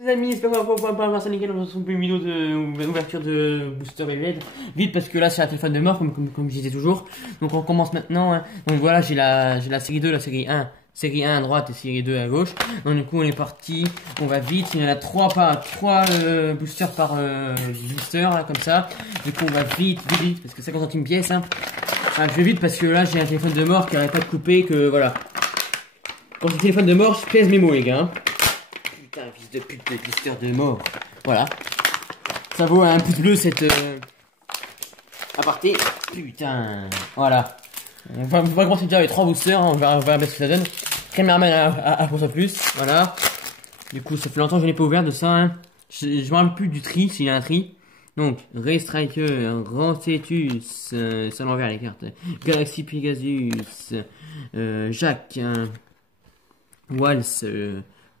Les amis, j'espère qu'on va pas voir ça nickel dans une vidéo d'ouverture de booster Beyblade. Vite parce que là c'est un téléphone de mort comme je disais toujours. Donc on commence maintenant. Hein. Donc voilà, j'ai la série 2, la série 1. Série 1 à droite et série 2 à gauche. Donc du coup on est parti, on va vite. Il y en a 3 boosters par booster là, comme ça. Du coup on va vite parce que 50 centimes pièce. Hein. Ah, je vais vite parce que là j'ai un téléphone de mort qui arrête pas de couper que voilà. Quand c'est téléphone de mort, je pèse mes mots les gars. Hein. Putain, fils de pute de booster de mort. Voilà. Ça vaut un pouce bleu cette aparté. Putain. Voilà. On va commencer déjà avec 3 boosters. Hein. On va voir ce que ça donne. Cameraman à pour ça plus. Voilà. Du coup, ça fait longtemps que je n'ai pas ouvert de ça. Hein. Je me rappelle plus du tri, s'il y a un tri. Donc, Ray Striker, Rancetus, c'est à l'envers les cartes. Galaxy Pegasus, Jacques, Waltz,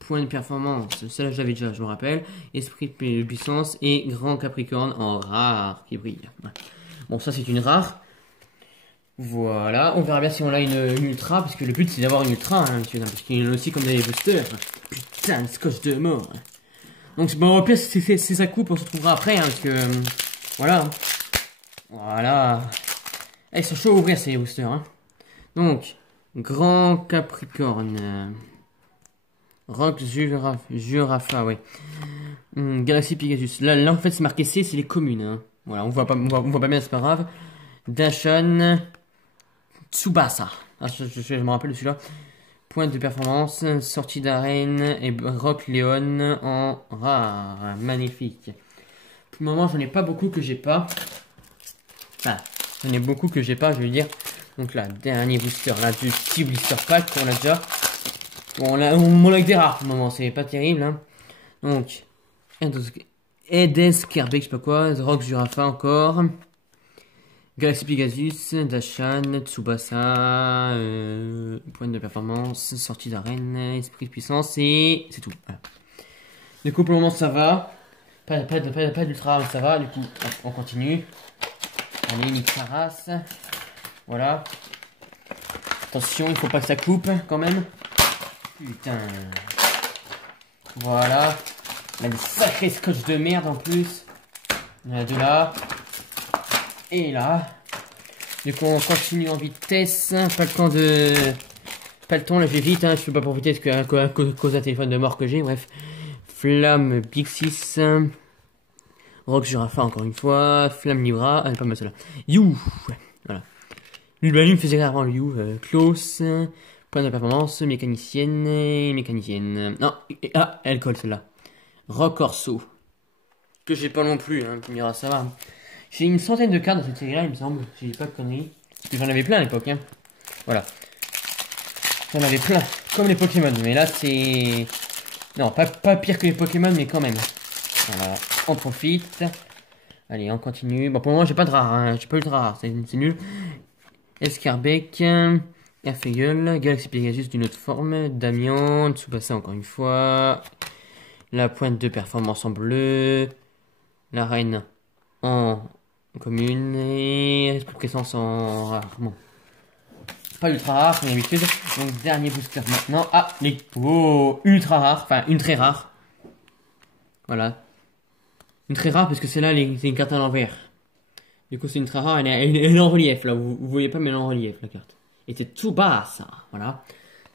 point de performance, celle-là j'avais déjà, je me rappelle. Esprit de puissance et Grand Capricorne en rare qui brille. Bon, ça c'est une rare. Voilà, on verra bien si on a une ultra, parce que le but c'est d'avoir une ultra, hein, parce qu'il y en a aussi comme des boosters. Putain, le scotch de mort. Donc bon, au pire c'est sa coupe, on se retrouvera après, hein, parce que voilà. Voilà. Ils sont chauds à ouvrir ces boosters. Hein. Donc, Grand Capricorne. Rock Jurafa, ouais. Galaxy Pegasus. Là, en fait, c'est marqué C, c'est les communes. Hein. Voilà, on voit pas bien, c'est pas grave. Dashan Tsubasa. Ah, je me rappelle de celui-là. Pointe de performance, sortie d'arène et Rock Leon en rare. Magnifique. Pour le moment, j'en ai pas beaucoup que j'ai pas. Enfin, j'en ai beaucoup que j'ai pas, je veux dire. Donc là, dernier booster, là, du petit blister pack qu'on a déjà. Bon, on a que des rares pour le moment, c'est pas terrible. Hein. Donc, Edes Kerbeck, je sais pas quoi, Rock Jurafa encore. Galaxy Pegasus, Dashan, Tsubasa, point de performance, sortie d'arène, esprit de puissance et c'est tout. Voilà. Du coup, pour le moment, ça va. Pas d'ultra, mais ça va. Du coup, on continue. Allez, nique sa race. Voilà. Attention, il faut pas que ça coupe quand même. Putain. Voilà. On a des sacrés scotch de merde en plus. On a 2 là. Et là. Du coup, on continue en vitesse. Pas le temps, là, je vais vite. Hein. Je peux pas profiter parce que à cause d'un téléphone de mort que j'ai. Bref. Flamme Pixis. Rock Jurafa, encore une fois. Flamme Libra. Ah, pas mal celle-là. You. Voilà. Lui me faisait rarement le You. Klaus. Point de performance. Mécanicienne. Non. Ah, elle colle celle-là. Rock Orso. Que j'ai pas non plus. Hein. Tu me diras, ça va. J'ai une centaine de cartes dans cette série-là, il me semble. J'ai pas de conneries. Parce que j'en avais plein à l'époque. Hein. Voilà. J'en avais plein. Comme les Pokémon. Mais là, c'est... Non, pas pire que les Pokémon, mais quand même. Voilà. On profite. Allez, on continue. Bon, pour le moment, j'ai pas de rare. Hein. J'ai pas eu de rare. C'est nul. Escarbec. Erfegel. Galaxy Pegasus d'une autre forme. Damian. Tsubasa, encore une fois. La pointe de performance en bleu. La reine en commune et esprit de présence en rare. Bon. Pas ultra rare comme d'habitude. Donc dernier booster maintenant. Ah, les ultra rare. Enfin, une très rare. Voilà. Une très rare parce que c'est là c'est une carte à l'envers. Du coup c'est une très rare. Elle est en relief là. Vous voyez pas mais elle est en relief la carte. Et c'est tout bas ça. Voilà.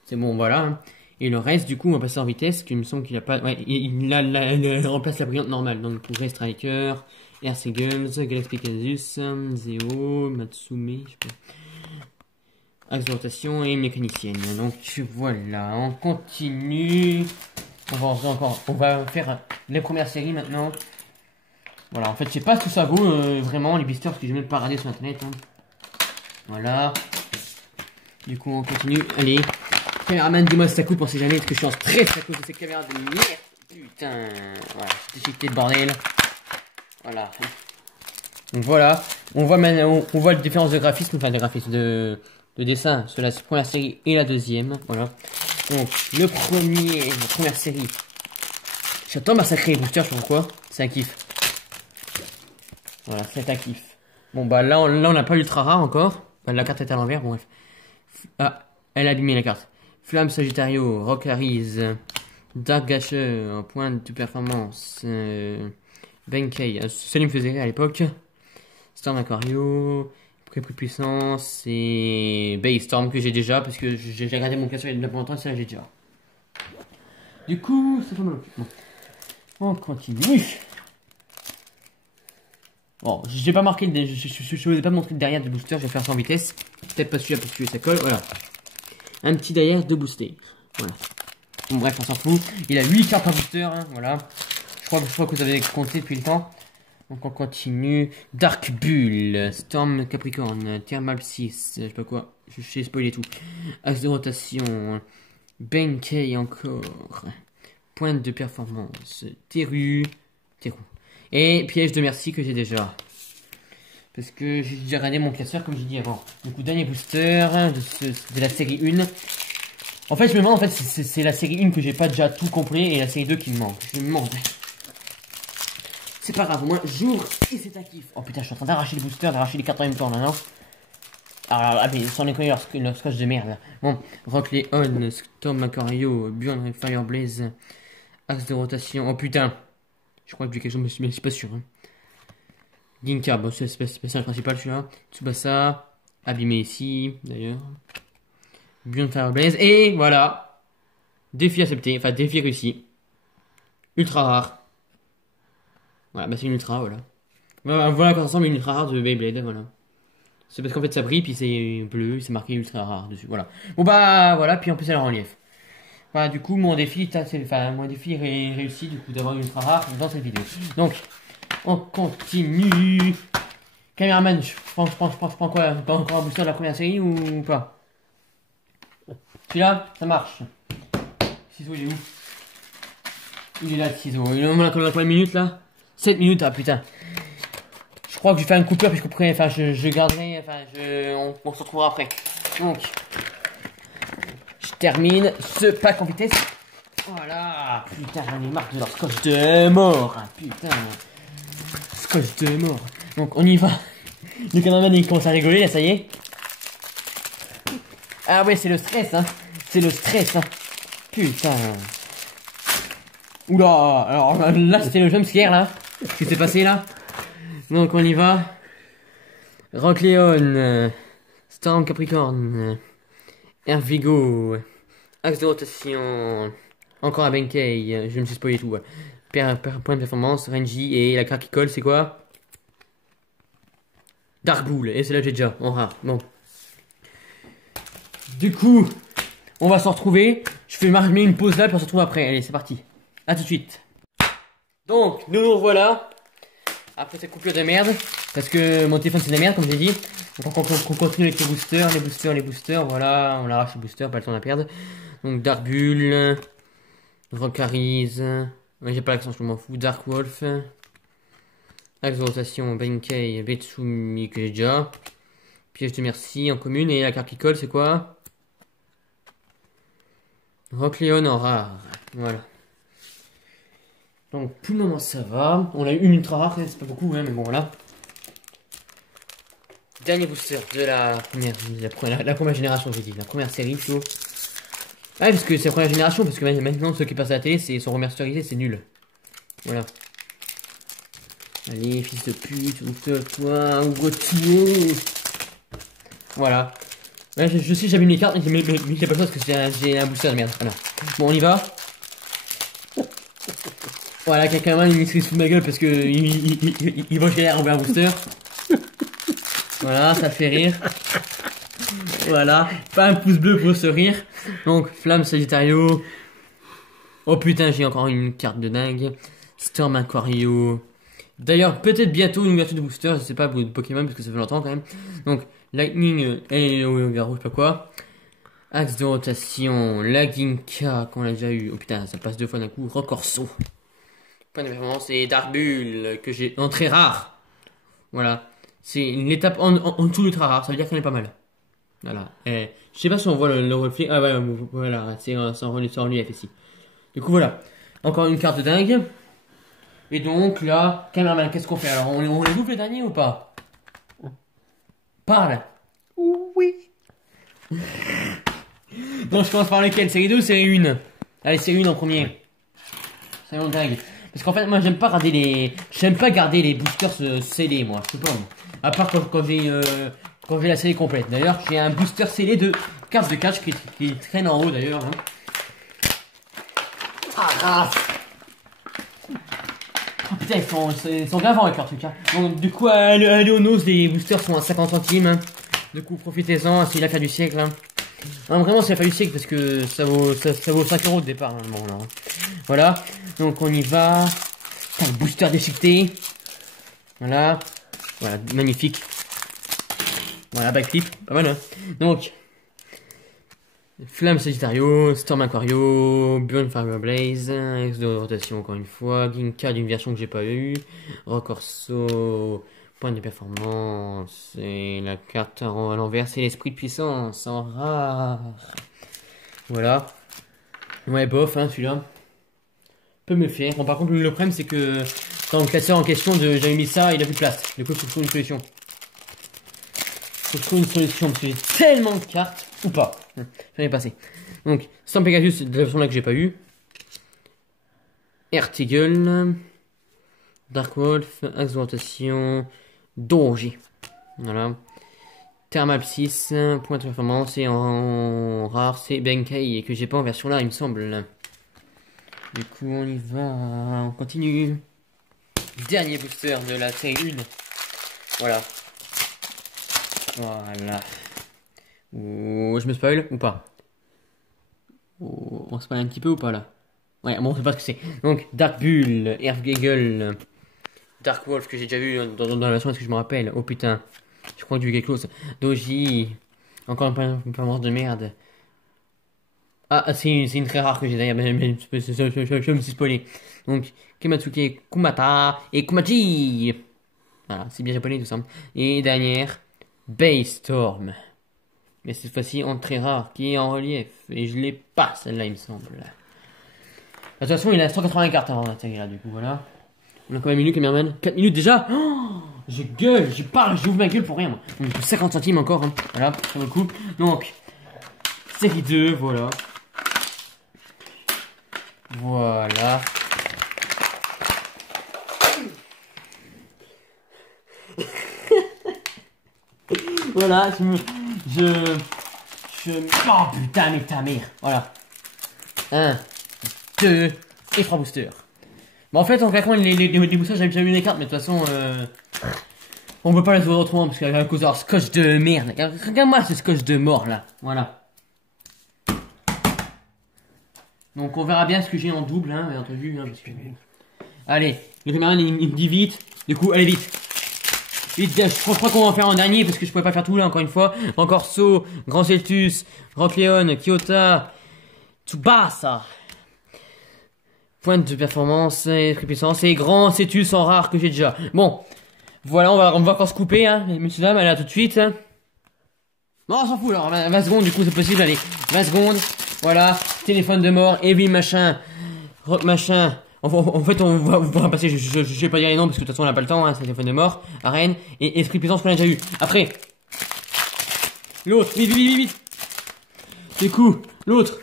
C'est bon voilà. Hein. Et le reste du coup on va passer en vitesse. Il me semble qu'il a pas. Ouais, il remplace la brillante normale. Donc pour Ray Striker. RC Guns, Galaxy Pegasus, Zeo, Matsume, je sais pas. Axe de rotation et mécanicienne. Donc voilà, on continue. On va faire les premières séries maintenant. Voilà, en fait, je sais pas ce que ça vaut vraiment les blisters parce que j'ai même pas regardé sur internet. Hein. Voilà. Du coup, on continue. Allez, caméraman, dis-moi si ça coupe, on sait jamais parce que je suis en stress à cause de ces caméras de merde. Putain, voilà, j'ai jeté de bordel. Voilà. Donc voilà, on voit maintenant, on voit la différence de graphisme, enfin de graphisme de dessin sur la première série et la deuxième. Voilà. Donc la première série. J'attends ma sacrée booster, je sais pas pourquoi. C'est un kiff. Voilà, c'est un kiff. Bon bah là on n'a pas l'ultra rare encore. Bah, la carte est à l'envers, bon bref. Ah, elle a abîmé la carte. Flamme Sagittario, Rock Aries, Dark Gasher, un point de performance. Benkei, ça lui me faisait rire à l'époque. Storm Aquario, plus de puissance et Base Storm que j'ai déjà parce que j'ai regardé mon classeur il y a pas longtemps et ça j'ai déjà. Du coup, c'est pas mal. Bon. On continue. Bon, j'ai pas marqué, je vous ai pas montré le derrière du booster, je vais faire ça en vitesse. Peut-être pas celui-là parce que ça colle, voilà. Un petit derrière de booster. Voilà. Bon, bref, on s'en fout. Il a 8 cartes par booster, hein, voilà. Je crois que vous avez compté depuis le temps. Donc on continue. Dark Bull, Storm Capricorne, Thermal 6, je sais pas quoi. J'ai spoilé tout. Axe de rotation. Benkei encore. Pointe de performance. Terru. Et piège de merci que j'ai déjà. Parce que j'ai déjà regardé mon classeur comme j'ai dit avant. Du coup, dernier booster de la série 1. En fait, je me demande, en fait, c'est la série 1 que j'ai pas déjà tout compris et la série 2 qui me manque. Je me demande. C'est pas grave, moi j'ouvre et c'est un kiff. Oh putain, je suis en train d'arracher les boosters, d'arracher les cartes en même temps là, non? Ah mais sans déconner, leur scotch de merde. Bon, Rock Leon, Storm Macario, Burn Fireblaze, Axe de rotation. Oh putain, je crois que j'ai quelque chose, mais je suis pas sûr. Hein. Ginka, bon, c'est le principal celui-là. Tsubasa, abîmé ici d'ailleurs. Burn Fireblaze, et voilà. Défi accepté, enfin défi réussi. Ultra rare. Voilà, bah c'est une ultra, voilà. Voilà quand ça ressemble à une ultra rare de Beyblade, voilà. C'est parce qu'en fait ça brille, puis c'est bleu, c'est marqué ultra rare dessus, voilà. Bon bah voilà, puis en plus elle est en relief. Voilà, du coup mon défi est réussi, du coup d'avoir une ultra rare dans cette vidéo. Donc, on continue. Cameraman, je prends quoi? Pas encore un booster de la première série ou pas? Celui-là, ça marche. Ciseau, il est où? Il est là le ciseau, il est dans combien de minutes là? 7 minutes, ah putain. Je crois que je vais faire une coupure puis je garderai, on se retrouvera après. Donc, je termine ce pack en vitesse. Voilà, putain, j'en ai marre de leur scotch de mort. Ah, putain, scotch de mort. Donc, on y va. Le cameraman il commence à rigoler là, ça y est. Ah ouais, c'est le stress, hein. C'est le stress, hein. Putain. Oula, alors là c'était le jumpscare là. Ce qui s'est passé là. Donc on y va. Rock Leon, Storm Capricorne, Ervigo, Axe de rotation, encore un Benkei, je me suis spoilé tout. Ouais. Point de performance, Renji et la carte qui colle c'est quoi? Dark Bull, et c'est là j'ai déjà, en rare. Bon. Du coup, on va s'en retrouver. Je fais marcher une pause là puis on se retrouve après. Allez, c'est parti. A tout de suite. Donc, nous revoilà. Après cette coupure de merde, parce que mon téléphone c'est de la merde comme j'ai dit. Donc on continue avec les boosters, voilà, on arrache les boosters, pas le temps à perdre. Donc Dark Bull, Rockaries, ouais, j'ai pas l'accent, je m'en fous, Dark Wolf, Axe de rotation, Benkei, Betsumi que j'ai déjà, piège de merci en commune, et la carte qui colle c'est quoi? Rock Leon en rare, voilà. Donc pour le moment ça va. On a eu une ultra rare, c'est pas beaucoup, hein, mais bon voilà. Dernier booster de la première génération, j'ai dit, la première série plutôt. Ah parce que c'est la première génération, parce que maintenant ceux qui passent à la télé, sont remasterisés, c'est nul. Voilà. Allez, fils de pute, ouvre-toi, ouvre-toi. Voilà. Ouais, je sais, j'abîme les cartes, mais j'ai pas le choix parce que j'ai un booster de merde. Voilà. Bon, on y va. Voilà, quelqu'un il se fout de ma gueule parce que il va chier à enlever un booster. Voilà, ça fait rire. Voilà, pas un pouce bleu pour ce rire. Donc, Flamme Sagittario. Oh putain, j'ai encore une carte de dingue. Storm Aquario. D'ailleurs, peut-être bientôt une ouverture de booster, je sais pas, de Pokémon parce que ça fait longtemps quand même. Donc, Lightning et Garo, je sais pas quoi. Axe de rotation, la Ginka qu'on a déjà eu. Oh putain, ça passe deux fois d'un coup. Rocorso. Point de performance et Dark Bull que j'ai en très rare. Voilà. C'est une étape en dessous de l'ultra rare, ça veut dire qu'elle est pas mal. Voilà. Et, je sais pas si on voit le reflet. Ah ouais, voilà, c'est en relief ici. Du coup voilà. Encore une carte de dingue. Et donc là, cameraman, qu'est-ce qu'on fait? Alors on les ouvre les derniers ou pas? Parle. Oui. Donc je commence par lequel? Série 2 ou série 1? Allez, série 1 en premier. C'est vraiment dingue. Parce qu'en fait, moi, j'aime pas garder les boosters scellés, moi. Je sais pas, moi. À part quand j'ai la série complète. D'ailleurs, j'ai un booster scellé de cartes de catch qui traîne en haut, d'ailleurs. Hein. Ah, oh, putain, ils sont gravants avec leur truc. Hein. Donc, du coup, à Léonos, les boosters sont à 50 centimes. Hein. Du coup, profitez-en, c'est l'affaire du siècle. Hein. Non, vraiment, c'est l'affaire du siècle parce que ça vaut 5 euros de départ. Hein, bon, là. Voilà, donc on y va. Putain, le booster déchiqueté. Voilà, voilà, magnifique. Voilà, backflip, pas mal. Hein. Donc, Flamme Sagittario, Storm Aquario, Burn Fire Blaze, Ex de rotation encore une fois, Ginka d'une version que j'ai pas eu, Rocorso, point de performance, et la carte à l'envers, c'est l'esprit de puissance en rare. Voilà. Ouais, bof, hein, celui-là. Peut me faire. Bon, par contre, le problème, c'est que dans le classeur en question, j'avais mis ça, il a plus de place. Du coup, il faut que je trouve une solution. Faut que je trouve une solution parce que j'ai tellement de cartes. Ou pas. J'en ai passé. Donc, Storm Pegasus, de la version là que j'ai pas eu. Ertigel. Dark Wolf. Axe de rotation. Danger. Voilà. Thermal 6. Point de performance. Et en rare, c'est Benkei. Et que j'ai pas en version là, il me semble. Du coup, on y va. On continue. Dernier booster de la série 1. Voilà. Voilà. Oh, je me spoil ou pas? Oh, on spoil un petit peu ou pas là? Ouais, bon, on sait pas ce que c'est. Donc, Dark Bull, Earthgagel, Dark Wolf que j'ai déjà vu dans la version, est-ce que je me rappelle? Oh putain, je crois que j'ai vu quelque chose. Doji, encore une performance de merde. Ah, c'est une très rare que j'ai d'ailleurs, mais je me suis spoilé. Donc, Kematsuke, Kumata et Kumaji. Voilà, c'est bien japonais tout ça. Et dernière, Baystorm. Mais cette fois-ci en très rare, qui est en relief. Et je l'ai pas, celle-là, il me semble. De toute façon, il a 180 cartes avant d'intégrer, du coup, voilà. On a combien de minutes, cameraman? 4 minutes déjà? Oh, je gueule, je parle, j'ouvre ma gueule pour rien, moi. Donc, 50 centimes encore, hein. Voilà, ça vaut le coup. Donc, série 2, voilà. Voilà. Voilà, oh putain, mais ta mère. Voilà. 1, 2 et 3 boosters. Bon, en fait, en claquant les boosters, j'avais déjà eu les cartes, mais de toute façon, on peut pas les voir autrement parce qu'à cause de leur scotch de merde. Regarde-moi ce scotch de mort là. Voilà. Donc, on verra bien ce que j'ai en double, hein, bien entendu. Hein, parce que... Allez, le caméraman il me dit vite. Du coup, allez vite. Vite, je crois qu'on va en faire en dernier parce que je pouvais pas faire tout là encore une fois. Encore So, Grand Celtus, Rockleon, Kyota, Tsubasa. Pointe de performance, esprit puissance et Grand Celtus en rare que j'ai déjà. Bon, voilà, on va encore se couper, hein. Messieurs, dames, allez à tout de suite. Hein. Non, on s'en fout alors, 20 secondes du coup c'est possible, allez. 20 secondes, voilà, téléphone de mort, Heavy machin, Rock machin. En fait, on va passer, je vais pas dire les noms parce que de toute façon on n'a pas le temps, hein, c'est téléphone de mort, arène, et esprit puissance qu'on a déjà eu. Après, l'autre, vite. C'est cool, l'autre.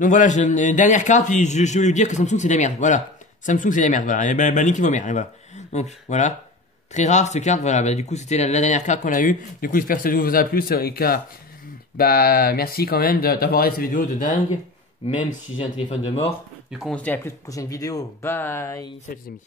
Donc voilà, dernière carte, puis je vais lui dire que Samsung c'est de la merde, voilà. Samsung c'est de la merde, voilà, et ben Link vaut merde, et voilà. Donc voilà, très rare cette carte, voilà, bah du coup c'était la dernière carte qu'on a eu. Du coup j'espère que cette vidéo vous a plu, et que, bah merci quand même d'avoir regardé cette vidéo de dingue, même si j'ai un téléphone de mort. Du coup, on se dit à la prochaine vidéo. Bye. Salut les amis.